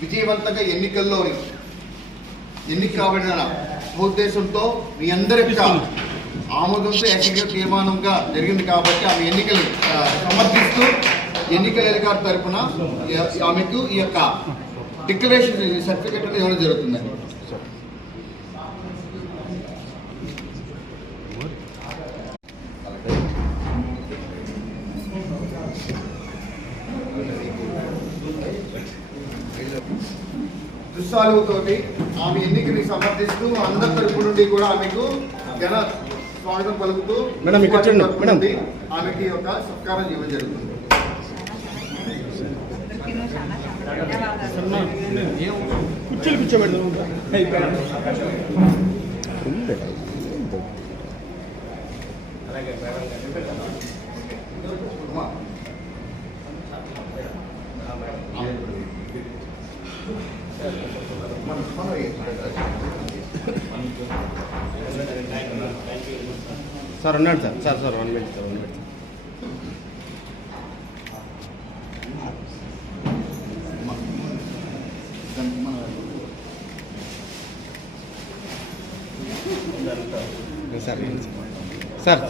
విజయవంతంగా ఎన్నిక కాబడిన ఉద్దేశంతో మీ అందరి యొక్క ఆమోదంతో ఏకైక తీర్మానంగా జరిగింది కాబట్టి ఆమె ఎన్నికలు సమర్థిస్తూ ఎన్నికల అధికారి తరఫున ఆమెకు ఈ యొక్క డిక్లరేషన్ సర్టిఫికెట్ ఇవ్వడం జరుగుతుందండి. దుస్సాలుతోటి ఆమె ఎన్నికని సమర్థిస్తూ అందరి తరపు నుండి కూడా ఆమెకు ఘన స్వాగతం పలుకుతూ ఆమెకి ఒక సత్కారం ఇవ్వడం జరుగుతుంది. సార్ ఉన్నాడు sir 1 minute sir 1 minute sir